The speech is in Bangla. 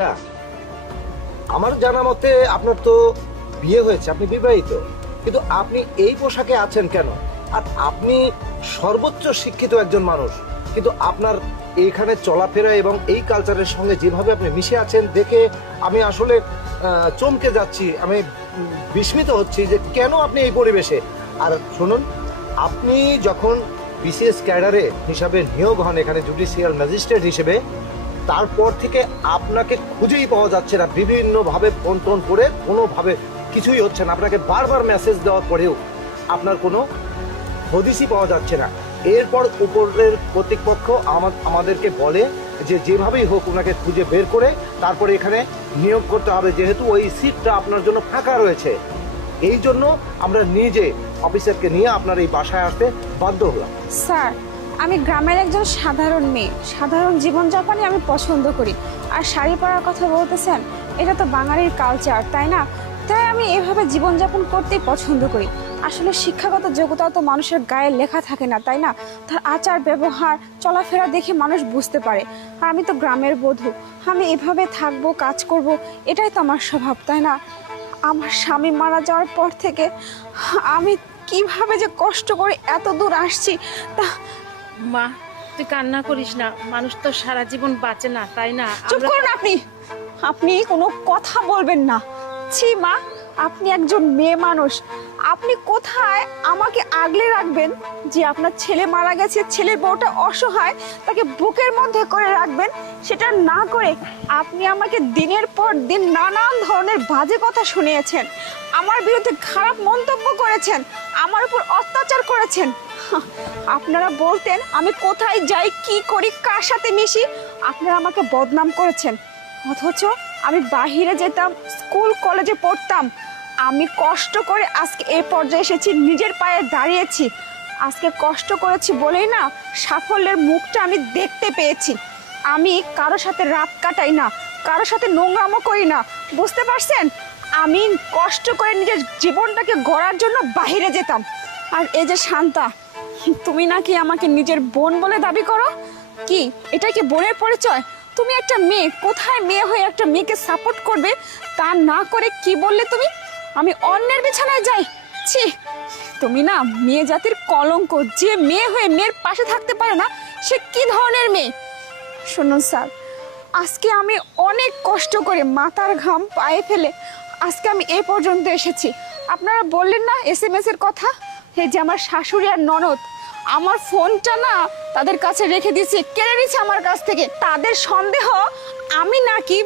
হ্যাঁ, আমার জানা মতে আপনার তো বিয়ে হয়েছে, আপনি বিবাহিত, কিন্তু আপনি এই পোশাকে আছেন কেন? আর আপনি সর্বোচ্চ শিক্ষিত একজন মানুষ, কিন্তু আপনার এইখানে চলাফেরা এবং এই কালচারের সঙ্গে যেভাবে আপনি মিশে আছেন দেখে আমি আসলে চমকে যাচ্ছি। আমি বিস্মিত হচ্ছি যে কেন আপনি এই পরিবেশে। আর শুনুন, আপনি যখন বিসিএস ক্যাডারে হিসাবে নিয়োগ হন এখানে জুডিশিয়াল ম্যাজিস্ট্রেট হিসেবে, তারপর থেকে আপনাকে খুঁজেই পাওয়া যাচ্ছে না। বিভিন্নভাবে ফোন টোন করে কোনোভাবে কিছুই হচ্ছে না। আপনাকে বারবার মেসেজ দেওয়ার পরেও আপনার কোনো হদিসই পাওয়া যাচ্ছে না। এরপর উপরের কর্তৃপক্ষ আমাদেরকে বলে যে যেভাবেই হোক ওনাকে খুঁজে বের করে তারপরে এখানে নিয়োগ করতে হবে, যেহেতু ওই সিটটা আপনার জন্য ফাঁকা রয়েছে। এই জন্য আমরা নিজে অফিসারকে নিয়ে আপনার এই বাসায় আসতে বাধ্য হলাম। স্যার, আমি গ্রামের একজন সাধারণ মেয়ে, সাধারণ জীবনযাপনই আমি পছন্দ করি। আর শাড়ি পরার কথা বলতেছেন, এটা তো বাঙালির কালচার, তাই না? তাই আমি এভাবে জীবনযাপন করতেই পছন্দ করি। আসলে শিক্ষাগত যোগ্যতা তো মানুষের গায়ে লেখা থাকে না, তাই না? তার আচার ব্যবহার চলাফেরা দেখে মানুষ বুঝতে পারে। আর আমি তো গ্রামের বধূ, আমি এভাবে থাকবো, কাজ করব, এটাই তো আমার স্বভাব, তাই না? আমার স্বামী মারা যাওয়ার পর থেকে আমি কিভাবে যে কষ্ট করে এত দূর আসছি তা। মা, তুই কান্না করিস না, মানুষ তো সারা জীবন বাঁচে না, তাই না? চুপ করুন আপনি, আপনি কোনো কথা বলবেন না। ছি মা, আপনি একজন মেয়ে মানুষ, আপনি কোথায় আমাকে আগলে রাখবেন যে আপনার ছেলে মারা গেছে, ছেলের বউটা অসহায়, তাকে বুকের মধ্যে করে রাখবেন, সেটা না করে আপনি আমাকে দিনের পর দিন নানান ধরনের বাজে কথা শুনিয়েছেন, আমার বিরুদ্ধে খারাপ মন্তব্য করেছেন, আমার উপর অত্যাচার করেছেন। আপনারা বলতেন আমি কোথায় যাই, কি করি, কার সাথে মিশি, আপনারা আমাকে বদনাম করেছেন। অথচ আমি বাহিরে যেতাম, স্কুল কলেজে পড়তাম, আমি কষ্ট করে আজকে এই পর্যায়ে এসেছি, নিজের পায়ে দাঁড়িয়েছি। আজকে কষ্ট করেছি বলেই না সাফল্যের মুখটা আমি দেখতে পেয়েছি। আমি কারোর সাথে রাত কাটাই না, কারোর সাথে নোংরামো করি না, বুঝতে পারছেন? আমি কষ্ট করে নিজের জীবনটাকে গড়ার জন্য বাইরে যেতাম। আর এই যে শান্তা, তুমি নাকি আমাকে নিজের বোন বলে দাবি করো? কি এটা কি বোনের পরিচয়? তুমি একটা মেয়ে, কোথায় মেয়ে হয়ে একটা মেয়েকে সাপোর্ট করবে? তা না করে কি বললে তুমি? আমি অন্যের বিছানায় যাই? ছি, তুমি না মেয়ে জাতির কলঙ্ক। যে মেয়ে হয়ে মেয়ের পাশে থাকতে পারে না, সে কি ধরনের মেয়ে? শুনুন স্যার, আজকে আমি অনেক কষ্ট করে মাথার ঘাম পায়ে ফেলে আজকে আমি এই পর্যন্ত এসেছি। আপনারা বললেন না SMS এর কথা, এই যে আমার শাশুড়ি আর ননদ আমার ফোনটা না তাদের কাছে রেখে দিয়েছে, কেড়ে নিয়েছে আমার কাছ থেকে। তাদের সন্দেহ আমি নাকি